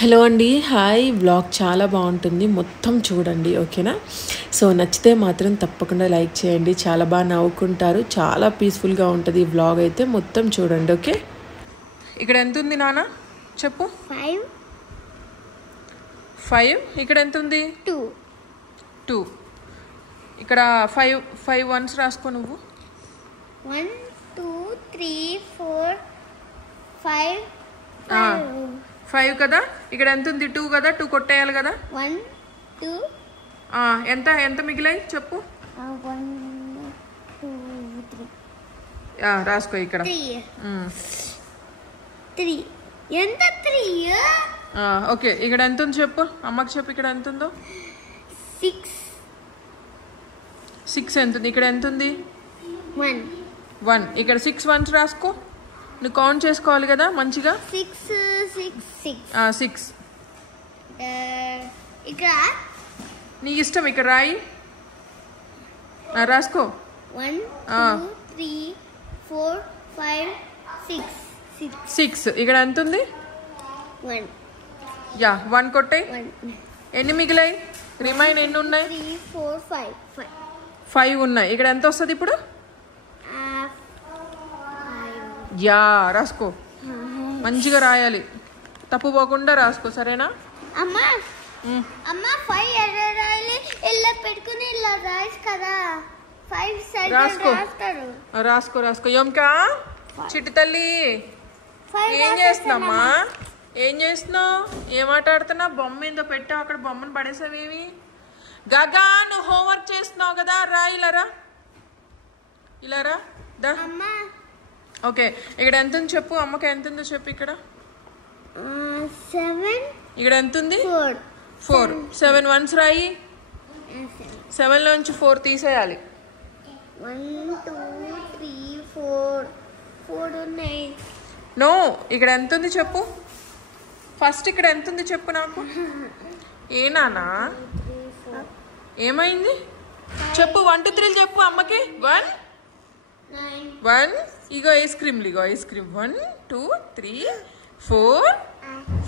Hello అండి, hi. Vlog చాలా బాగుంటుంది, మొత్తం చూడండి, ఓకేనా? సో నచ్చితే మాత్రం తప్పకుండా లైక్ చేయండి. చాలా బాగా నవ్వుకుంటారు, చాలా పీస్ఫుల్గా ఉంటుంది ఈ వ్లాగ్ అయితే. మొత్తం చూడండి, ఓకే? ఇక్కడ ఎంత ఉంది నాన్న చెప్పు? 5. ఇక్కడ ఎంత ఉంది? 2. ఇక్కడ 5 వన్స్ రాసుకో నువ్వు. 1 2 3 4 5 5 కదా. ఇక్కడ ఎంత ఉంది? 2 కదా. 2 కొట్టేయాలి కదా. 1 2 ఎంత మిగిలాయి చెప్పు? 1 2 3 రాసుకో ఇక్కడ. 3 ఎంత 3? ఓకే, ఇక్కడ ఎంత ఉంది చెప్పు, అమ్మకి చెప్పు. ఇక్కడ ఎంత ఉందో? 6 ఎంత ఉంది? ఇక్కడ ఎంత ఉంది? 1. ఇక్కడ 6 వన్స్ రాసుకో. నువ్వు కౌంట్ చేసుకోవాలి కదా మంచిగా. 6 ఇక్కడ నీ ఇష్టం, ఇక్కడ రాయి. రాసుకో. 1 2 3 4 5 6. ఇక్కడ ఎంత ఉంది? 1. 1 కొట్టాయి. ఎన్ని మిగిలాయి? రిమైన్ ఎన్ని ఉన్నాయి? 3 4 5 5 ఉన్నాయి. ఇక్కడ ఎంత వస్తుంది ఇప్పుడు? రాసుకో, మంచిగా రాయాలి, తప్పు పోకుండా రాసుకో, సరేనా? అమ్మా 5 ఎర్ర రాయాలి, ఇలా పెట్టుకుని ఇలా రాయచ్చు కదా. 5 సైడ్ రాస్తారు. రాసుకో. యోమికా, చిట్టి తల్లి, ఏం చేస్తున్నామ్మా? ఏం చేస్తున్నావు? ఏం ఆట ఆడుతున్నా? బొమ్మ ఏందో పెట్టావు అక్కడ, బొమ్మను పడేసావేమి? గగా, నువ్వు హోంవర్క్ చేస్తున్నావు కదా, రా ఇలా రా. ఓకే, ఇక్కడ ఎంత ఉంది చెప్పు, అమ్మకి ఎంత ఉందో చెప్పు. ఇక్కడ 7. ఇక్కడ ఎంత ఉంది? 4. 7 వన్స్ రాయి. 7 లోంచి 4 తీసేయాలి. 1 2 3 4 ఉన్నాయి. నో, ఇక్కడ ఎంత ఉంది చెప్పు ఫస్ట్. ఇక్కడ ఎంత ఉంది చెప్పు నాకు. ఏ నానా, ఏమైంది చెప్పు? 1 2 3 చెప్పు అమ్మకి. 1. ఇగో ఐస్ క్రీమ్లు, 1 2 3 4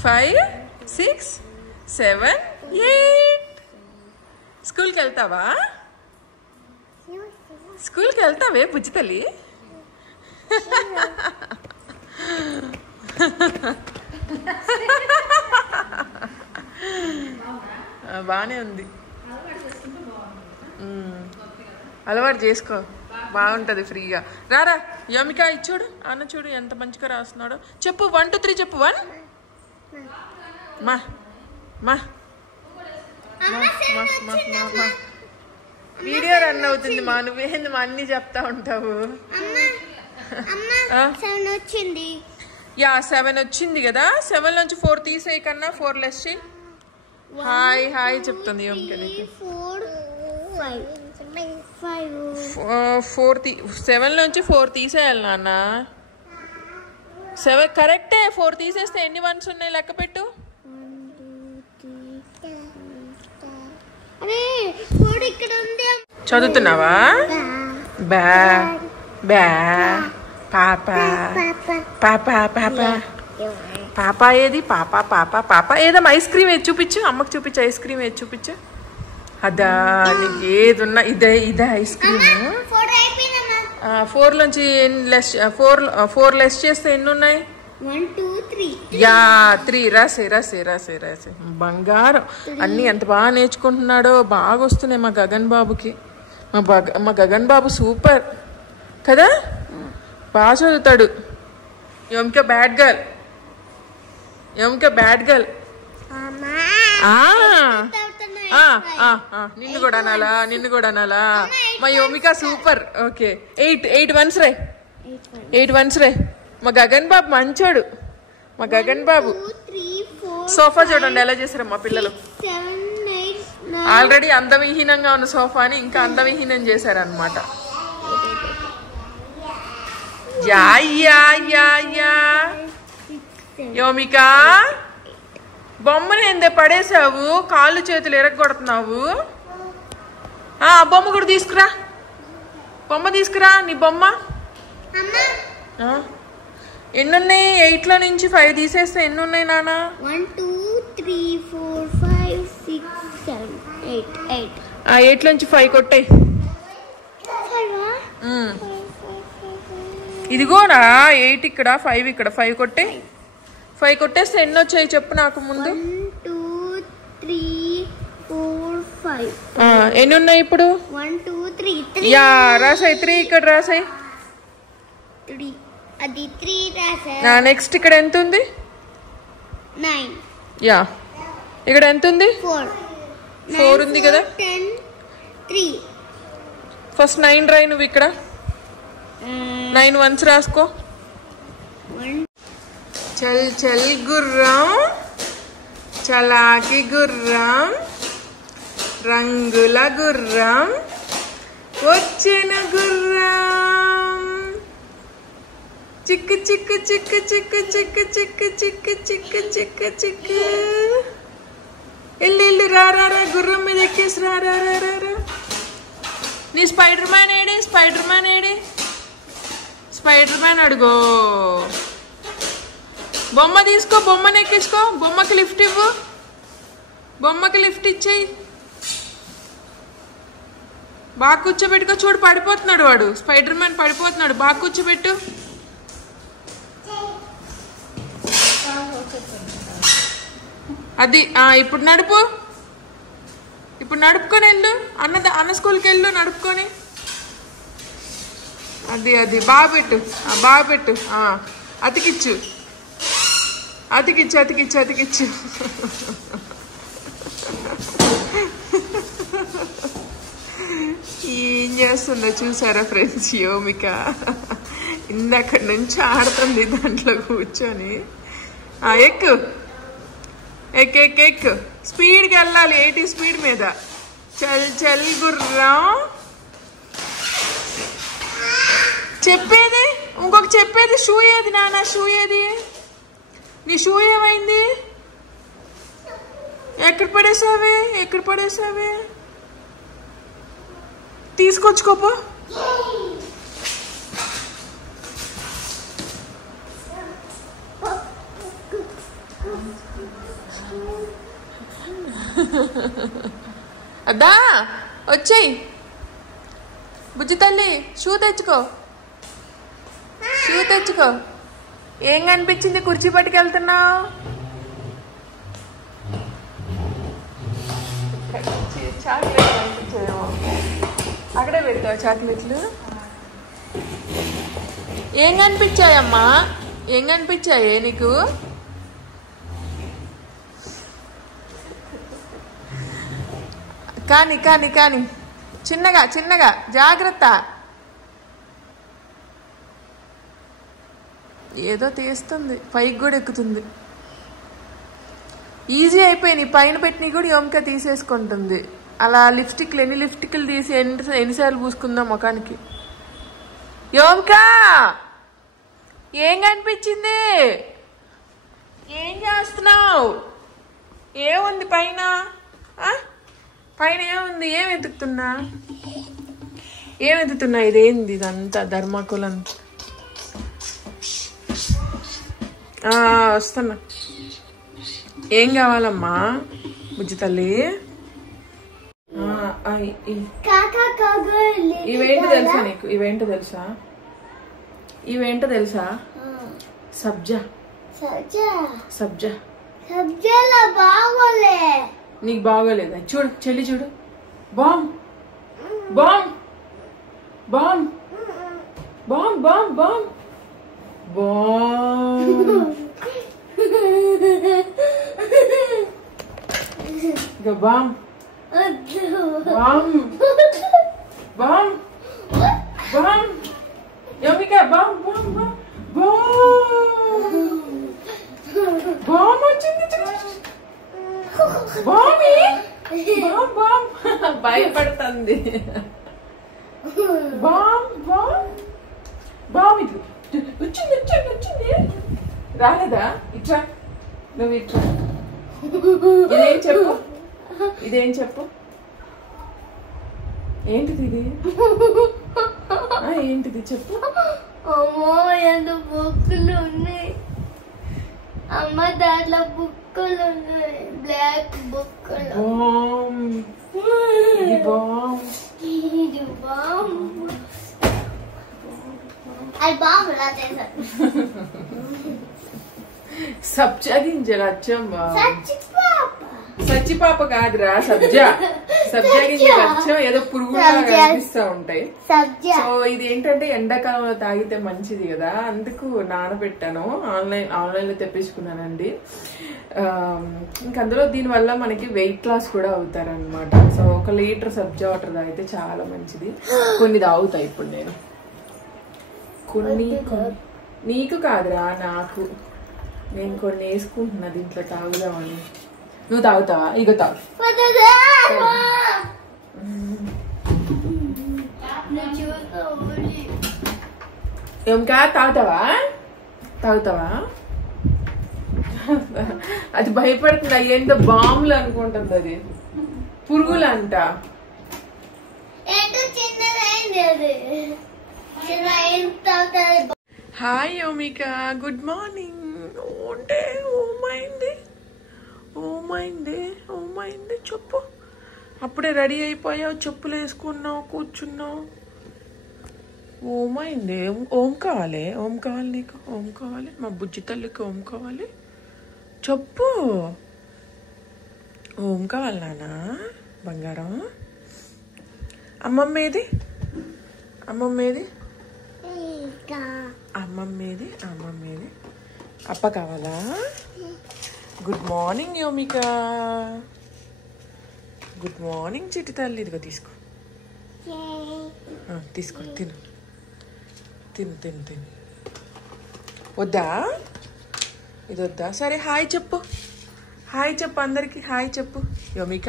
5 6 7 8. స్కూల్కి వెళ్తావా? స్కూల్కి వెళ్తావే బుజ్జి తల్లి? బాగానే ఉంది, అలవాటు చేసుకో, బాగుంటుంది ఫ్రీగా. రారా యోమిక, ఇచ్చుడు అన్న, చూడు ఎంత మంచిగా రాస్తున్నాడో. చెప్పు 1 2 3 చెప్పు. 1 వీడియో రన్ అవుతుంది మా, నువ్వేంది మా అన్ని చెప్తా ఉంటావు. 7 వచ్చింది కదా. 7 నుంచి 4 తీసేయి కన్నా, 4 లెస్ చెయ్యి. హాయ్ చెప్తుంది యోమిక. 7 నుంచి 4 తీసేయాలి నాన్న. 7 కరెక్టే. 4 తీసేస్తే ఎన్ని వన్స్ ఉన్నాయి లెక్క పెట్టు. చదువుతున్నావా? పాప ఏది? పాప ఏదమ్మా? ఐస్ క్రీమ్ ఏది చూపించు అమ్మకి, చూపించు ఐస్ క్రీమ్ ఏది చూపించు. అదా, నీకు ఏది ఉన్నా ఇదే ఐస్ క్రీమ్. 4 నుంచి 4 లెస్ చేస్తే ఎన్ని ఉన్నాయి? 1 2 3. 3. రాసే. బంగారం. అన్నీ ఎంత బాగా నేర్చుకుంటున్నాడో, బాగా వస్తున్నాయి మా గగన్ బాబుకి. మా గగన్ బాబు సూపర్ కదా, బాగా చదువుతాడు. యోమిక బ్యాడ్ గర్ల్. నిన్ను కూడా అనాలా? మా యోమిక సూపర్. ఓకే, 8 వన్స్ రే. 8 వన్స్ రే. మా గగన్ బాబు మంచోడు. మా గగన్ బాబు. సోఫా చూడండి ఎలా చేశారు మా పిల్లలు. ఆల్రెడీ అందవిహీనంగా ఉన్న సోఫాని ఇంకా అందవిహీనం చేశారనమాట. యోమిక, బొమ్మని ఎందే పడేసావు? కాళ్ళు చేతులు ఎరగొడుతున్నావు. బొమ్మ కూడా తీసుకురా. నీ బొమ్మ ఎన్నున్నాయి? 8లో నుంచి 5 తీసేస్తే ఎన్ని ఉన్నాయి నాన్న? 1 2 3 4 5 6 7 8 8 ఆ 8 నుంచి 5 కొట్టాయి. ఇదిగోరా 8 ఇక్కడ 5 ఇక్కడ 5 కొట్టాయి. 5 కొట్టేస్తే ఎన్ని వచ్చాయి చెప్పు నాకు ముందు. 1 2 3 4 5. ఎన్ని ఉన్నాయి ఇప్పుడు? 1 2 3 యా రాసాయి. 3 ఇక్కడ రాసాయి. 3 అది 3 రాసాయి. నెక్స్ట్ ఇక్కడ ఎంత ఉంది? 9. యా ఇక్కడ ఎంత ఉంది? 4 ఉంది కదా. 10 3. ఫస్ట్ 9 రాయి నువ్వు ఇక్కడ. 9 వన్స్ రాసుకో. చల్ చల్ గుర్రం చలాకి గుర్రం రంగుల గుర్రం వచ్చిన గుర్రం చిక్కు చిక్కు చిక్కు చిక్కు చిక్కు చిక్కు చిక్కు చిక్కు చిక్కు చిక్కు ఎల్లు రా రా రా గుర్రం మీద ఎక్కేసి రా రా రా రా రా. నీ spider man AD? Spider man AD? Spider man అడుగో. బొమ్మ తీసుకో, బొమ్మను ఎక్కించుకో. బొమ్మకి లిఫ్ట్ ఇవ్వు. బొమ్మకి లిఫ్ట్ ఇచ్చేయి. బాగా కూర్చోబెట్టుకో. చూడు పడిపోతున్నాడు వాడు. స్పైడర్ మ్యాన్ పడిపోతున్నాడు. బాగా కూర్చోబెట్టు. అది ఇప్పుడు నడుపు. ఇప్పుడు నడుపుకొని వెళ్ళు. అన్న స్కూల్కి వెళ్ళు నడుపుకొని. అది అది బాగా పెట్టు. బాగా పెట్టు. అతికిచ్చు అతికిచ్చు అతికిచ్చు అతికిచ్చు. ఏం చేస్తుందో చూసారా ఫ్రెండ్స్ యోమిక? ఇందక్కడి నుంచి ఆడుతుంది దాంట్లో కూర్చొని. ఎక్కు ఎక్కు ఎక్కు ఎక్కు. స్పీడ్కి వెళ్ళాలి. 80 స్పీడ్ మీద. చల్ చల్ గుర్రం. చెప్పేది ఇంకొక చెప్పేది. షూ ఏది నాన్న? షూ ఏది? నీ షూ ఏమైంది? ఎక్కడ పడేసావే? ఎక్కడ పడేసావే? తీసుకొచ్చుకోపో. అద్దా వచ్చేయి బుజ్జి తల్లి. షూ తెచ్చుకో. షూ తెచ్చుకో. ఏం కనిపించింది? కుర్చీ పట్టుకెళ్తున్నావు. చాక్లెట్ కనిపించేదేమో. అక్కడే పెడతావు చాక్లెట్లు. ఏం కనిపించాయమ్మా? ఏం కనిపించాయే నీకు? కానీ కానీ కానీ చిన్నగా చిన్నగా జాగ్రత్త. ఏదో తీస్తుంది. పైకి కూడా ఎక్కుతుంది. ఈజీ అయిపోయినాయి. పైన పెట్టినవి కూడా యోమిక తీసేసుకుంటుంది. అలా లిప్స్టిక్లు ఎన్ని లిప్స్టిక్లు తీసి ఎన్నిసార్లు పూసుకుందాం ముఖానికి. యోమిక ఏం కనిపించింది? ఏం చేస్తున్నావు? ఏముంది పైన? పైన ఏముంది? ఏం వెతుకుతున్నా? ఏం వెతుకుతున్నా? ఇదేంది ఇదంతా? ధర్మాకులం. వస్తున్నా. ఏం కావాలమ్మా బుజ్జి తల్లి? ఇవేంటో తెలుసా నీకు? ఇవేంటో తెలుసా? ఇవేంటో తెలుసా? సబ్జా. సబ్జా బాగోలే. నీకు బాగోలేదా? చూడు చెల్లి చూడు. బామ్ బామ్ బామ్ బామ్ బామ్ బామ్ బామ్. బామ్ బామ్ బామ్ బామ్. యోమిక బామ్ బామ్ బామ్ బామ్ వచ్చింది. బామీ బామ్ బామ్ భయపడుతుంది. బామ్ బామ్ బామ్. ఇది వచ్చింది వచ్చింది వచ్చింది. రాలేదా? ఇట్రా నువ్వు ఇట్రా. ఇదేం చెప్పు? ఇదేం చెప్పు? ఏంటిది ఇది? ఏంటిది చెప్పు? అమ్మో ఎంత బొక్కులు ఉన్నాయి. అమ్మ దాంట్లో బుక్కులు ఉన్నాయి, బ్లాక్ బుక్కులు. ఇది బాంబు. అది బాంబు లా చేశారు. సబ్జా గింజలు అచ్చం సచ్చిపాప కాదురా, సబ్జా గింజలు అచ్చం ఏదో పురుగులా కనిపిస్తా ఉంటాయి. సో ఇది ఏంటంటే ఎండాకాలంలో తాగితే మంచిది కదా, అందుకు నానబెట్టాను. ఆన్లైన్ లో తెప్పించుకున్నానండి. ఇంకా అందులో దీనివల్ల మనకి వెయిట్ లాస్ కూడా అవుతారనమాట. సో 1 లీటర్ సబ్జా వాటర్ తాగితే చాలా మంచిది. కొన్ని తాగుతాయి ఇప్పుడు నేను, కొన్ని నీకు కాదురా నాకు. నేను కొన్ని వేసుకుంటున్నా దీంట్లో తాగుదామని. నువ్వు తాగుతావా? ఇగో తాగు. ఇంకా తాగుతావా? అది భయపడుతుంది. ఏంటో బాంబులు అనుకుంటుంది, అది పురుగులు అంట. Hi యోమిక, good morning. అంటే ఓమైంది చెప్పు. అప్పుడే రెడీ అయిపోయావు, చెప్పులు వేసుకున్నావు, కూర్చున్నావు. ఓమైంది. ఓం కావాలి నీకు. ఓం కావాలి, మా బుజ్జి తల్లికి ఓం కావాలి. చెప్పు. ఓం కావాలి నాన్న బంగారం. అమ్మమ్మేది? అప్ప కావాలా? Good morning యోమిక. గుడ్ మార్నింగ్ చిట్టి తల్లి. ఇదిగో తీసుకో, తిను. వద్దా? ఇది వద్దా? సరే హాయ్ చెప్పు అందరికి. హాయ్ చెప్పు యోమిక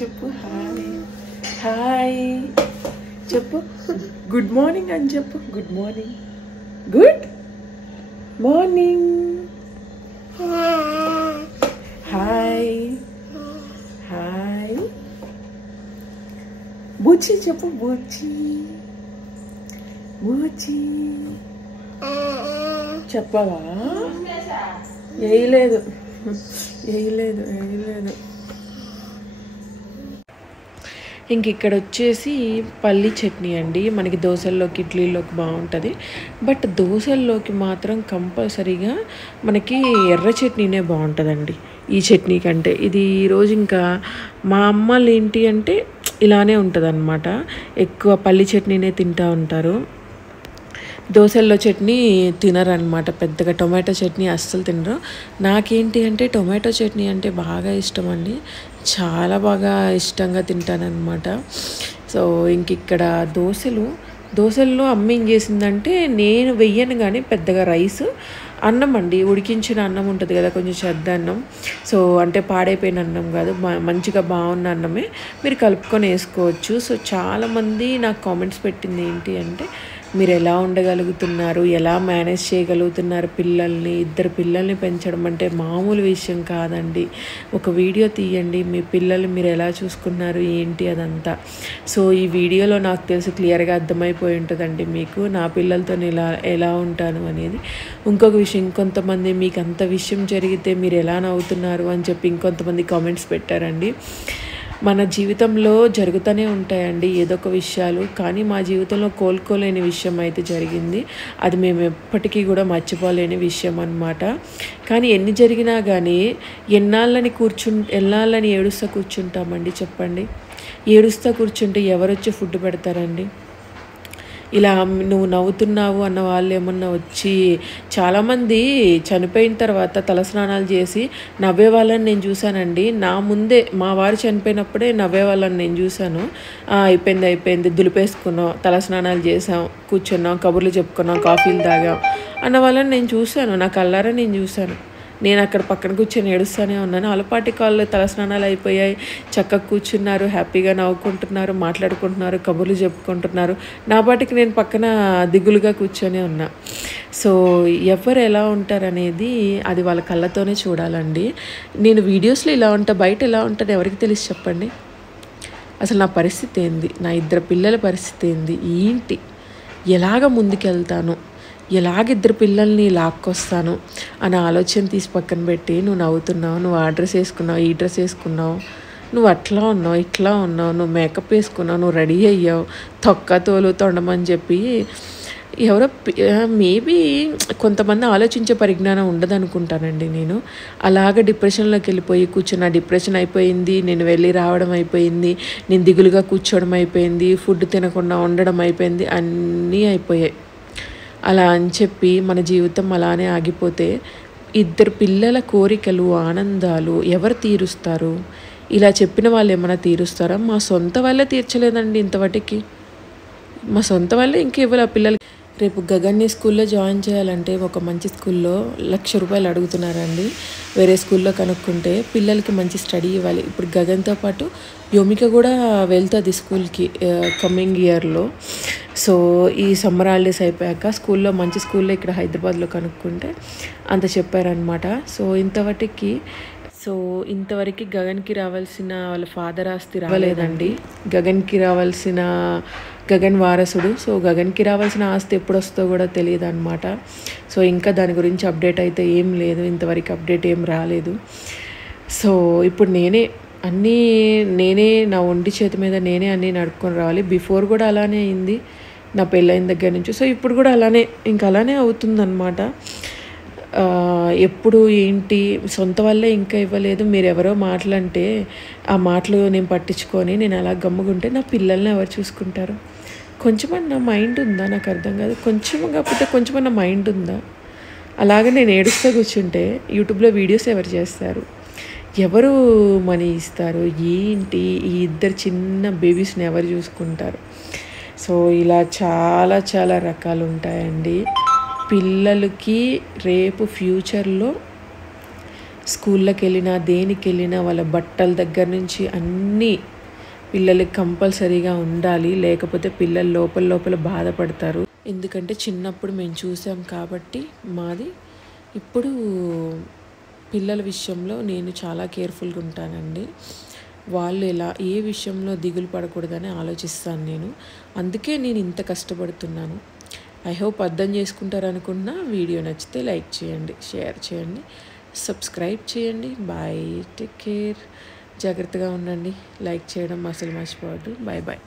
చెప్పు. హాయ్ చెప్పు. గుడ్ మార్నింగ్ అని చెప్పు. Good morning. హాయ్ బూచి చెప్పు. బూచి చెప్పవా? వేయలేదు. ఇంక ఇక్కడ వచ్చేసి పల్లి చట్నీ అండి. మనకి దోశల్లోకి, ఇడ్లీలోకి బాగుంటుంది. బట్ దోశల్లోకి మాత్రం కంపల్సరీగా మనకి ఎర్ర చట్నీనే బాగుంటుందండి ఈ చట్నీ కంటే. ఇది ఈరోజు ఇంకా మా అమ్మలు ఏంటి అంటే ఇలానే ఉంటుంది అన్నమాట. ఎక్కువ పల్లి చట్నీనే తింటూ ఉంటారు. దోశల్లో చట్నీ తినరనమాట పెద్దగా. టొమాటో చట్నీ అస్సలు తినరు. నాకేంటి అంటే టొమాటో చట్నీ అంటే బాగా ఇష్టం అండి. చాలా బాగా ఇష్టంగా తింటానన్నమాట. సో ఇంక ఇక్కడ దోశల్లో అమ్మ ఏం చేసిందంటే, నేను వెయ్యను కానీ పెద్దగా రైస్, అన్నం అండి, ఉడికించిన అన్నం ఉంటుంది కదా, కొంచెం చెద్ద అన్నం. సో అంటే పాడైపోయిన అన్నం కాదు, మంచిగా బాగున్న అన్నమే మీరు కలుపుకొని వేసుకోవచ్చు. సో చాలామంది నాకు కామెంట్స్ పెట్టింది ఏంటి అంటే, మీరు ఎలా ఉండగలుగుతున్నారు, ఎలా మేనేజ్ చేయగలుగుతున్నారు పిల్లల్ని, 2 పిల్లల్ని పెంచడం అంటే మామూలు విషయం కాదండి. ఒక వీడియో తీయండి, మీ పిల్లల్ని మీరు ఎలా చూసుకున్నారు ఏంటి అదంతా. సో ఈ వీడియోలో నాకు తెలిసి క్లియర్గా అర్థమైపోయి ఉంటుందండి మీకు, నా పిల్లలతో ఎలా ఉంటాను అనేది. ఇంకొక విషయం, ఇంకొంతమంది మీకు అంత విషయం జరిగితే మీరు ఎలా నవ్వుతున్నారు అని చెప్పి ఇంకొంతమంది కామెంట్స్ పెట్టారండి. మన జీవితంలో జరుగుతూనే ఉంటాయండి ఏదో ఒక విషయాలు, కానీ మా జీవితంలో కోలుకోలేని విషయం అయితే జరిగింది. అది మేము ఎప్పటికీ కూడా మర్చిపోలేని విషయం అన్నమాట. కానీ ఎన్ని జరిగినా కానీ ఎన్నాళ్ళని ఏడుస్తూ కూర్చుంటామండి చెప్పండి. ఏడుస్తూ కూర్చుంటే ఎవరొచ్చి ఫుడ్ పెడతారండి? ఇలా నువ్వు నవ్వుతున్నావు అన్న వాళ్ళు ఏమన్నా వచ్చి, చాలామంది చనిపోయిన తర్వాత తలస్నానాలు చేసి నవ్వే వాళ్ళని నేను చూశానండి. నా ముందే మా వారు చనిపోయినప్పుడే నవ్వే వాళ్ళని నేను చూశాను. అయిపోయింది దులిపేసుకున్నాం, తలస్నానాలు చేసాం, కూర్చున్నాం, కబుర్లు చెప్పుకున్నాం, కాఫీలు తాగాం అన్న వాళ్ళని నేను చూశాను. నా కళ్ళారా నేను చూశాను. నేను అక్కడ పక్కన కూర్చొని ఏడుస్తూనే ఉన్నాను. అలపాటి కాళ్ళు తలస్నానాలు అయిపోయాయి, చక్కగా కూర్చున్నారు, హ్యాపీగా నవ్వుకుంటున్నారు, మాట్లాడుకుంటున్నారు, కబుర్లు చెప్పుకుంటున్నారు. నా పాటికి నేను పక్కన దిగులుగా కూర్చొని ఉన్నా. సో ఎవరు ఎలా ఉంటారనేది అది వాళ్ళ కళ్ళతోనే చూడాలండి. నేను వీడియోస్లో ఇలా ఉంటా, బయట ఎలా ఉంటుంది ఎవరికి తెలిసి చెప్పండి. అసలు నా పరిస్థితి ఏంది, నా 2 పిల్లల పరిస్థితి ఏంది, ఏంటి, ఎలాగ ముందుకెళ్తాను, ఎలాగిద్దరు పిల్లల్ని లాక్కొస్తాను అని ఆలోచన తీసి పక్కన పెట్టి నువ్వు నవ్వుతున్నావు, నువ్వు ఆ డ్రెస్ వేసుకున్నావు, ఈ డ్రెస్ వేసుకున్నావు, నువ్వు అట్లా ఉన్నావు, ఇట్లా ఉన్నావు, నువ్వు మేకప్ వేసుకున్నావు, నువ్వు రెడీ అయ్యావు, తొక్క తోలు తొండమని చెప్పి ఎవరో మేబీ కొంతమంది ఆలోచించే పరిజ్ఞానం ఉండదనుకుంటానండి నేను. అలాగ డిప్రెషన్లోకి వెళ్ళిపోయి కూర్చున్న, డిప్రెషన్ అయిపోయింది, నేను వెళ్ళి రావడం అయిపోయింది, నేను దిగులుగా కూర్చోవడం అయిపోయింది, ఫుడ్ తినకుండా ఉండడం అయిపోయింది, అన్నీ అయిపోయాయి. అలా అని చెప్పి మన జీవితం అలానే ఆగిపోతే ఇద్దరు పిల్లల కోరికలు, ఆనందాలు ఎవరు తీరుస్తారు? ఇలా చెప్పిన వాళ్ళు ఏమైనా తీరుస్తారా? మా సొంత వాళ్ళే తీర్చలేదండి ఇంతవాటికి. మా సొంత వాళ్ళే ఇంక ఇవ్వాలి ఆ పిల్లలకి. రేపు గగన్ని స్కూల్లో జాయిన్ చేయాలంటే ఒక మంచి స్కూల్లో 1,00,000 రూపాయలు అడుగుతున్నారండి. వేరే స్కూల్లో కనుక్కుంటే పిల్లలకి మంచి స్టడీ ఇవ్వాలి. ఇప్పుడు గగన్తో పాటు యోమిక కూడా వెళ్తుంది స్కూల్కి కమింగ్ ఇయర్లో. సో ఈ సమ్మర్ హాలిడేస్ అయిపోయాక స్కూల్లో మంచి స్కూల్లో ఇక్కడ హైదరాబాద్లో కనుక్కుంటే అంత చెప్పారనమాట. సో ఇంతవరకు గగన్కి రావాల్సిన వాళ్ళ ఫాదర్ ఆస్తి రాలేదండి. గగన్కి రావాల్సిన గగన్ వారసుడు. సో గగన్కి రావాల్సిన ఆస్తి ఎప్పుడు వస్తుందో కూడా తెలియదు అనమాట. సో ఇంకా దాని గురించి అప్డేట్ అయితే ఏం లేదు, ఇంతవరకు అప్డేట్ ఏం రాలేదు. సో ఇప్పుడు నేనే నా ఒంటి చేతి మీద నేనే అన్నీ నడుపుకొని రావాలి. బిఫోర్ కూడా అలానే అయింది నా పెళ్ళైన దగ్గర నుంచి. సో ఇప్పుడు కూడా అలానే అవుతుందన్నమాట. ఎప్పుడు ఏంటి సొంత వల్లే ఇంకా ఇవ్వలేదు, మీరు ఎవరో మాటలంటే ఆ మాటలు నేను పట్టించుకొని నేను అలా గమ్ముకుంటే నా పిల్లల్ని ఎవరు చూసుకుంటారు? కొంచెమన్నా మైండ్ ఉందా? నాకు అర్థం కాదు. కాకపోతే కొంచెమన్నా మైండ్ ఉందా? అలాగే నేను ఏడుస్తూ కూర్చుంటే యూట్యూబ్లో వీడియోస్ ఎవరు చేస్తారు? ఎవరు మనీ ఇస్తారు? ఏంటి ఈ ఇద్దరు చిన్న బేబీస్ని ఎవరు చూసుకుంటారు? సో ఇలా చాలా చాలా రకాలు ఉంటాయండి. పిల్లలకి రేపు ఫ్యూచర్లో స్కూళ్ళకి వెళ్ళినా దేనికి వెళ్ళినా వాళ్ళ బట్టల దగ్గర నుంచి అన్నీ పిల్లలకి కంపల్సరీగా ఉండాలి. లేకపోతే పిల్లలు లోపల బాధపడతారు. ఎందుకంటే చిన్నప్పుడు మేము చూసాం కాబట్టి మాది. ఇప్పుడు పిల్లల విషయంలో నేను చాలా కేర్ఫుల్గా ఉంటానండి. వాళ్ళు ఏ విషయంలో దిగులు పడకూడదని ఆలోచిస్తాను నేను. అందుకే నేను ఇంత కష్టపడుతున్నాను. ఐ హోప్ అర్థం చేసుకుంటారు అనుకున్నా. వీడియో నచ్చితే లైక్ చేయండి, షేర్ చేయండి, సబ్స్క్రైబ్ చేయండి. బాయ్, టేక్ కేర్, జాగ్రత్తగా ఉండండి. లైక్ చేయడం అసలు మర్చిపోవద్దు. Bye bye.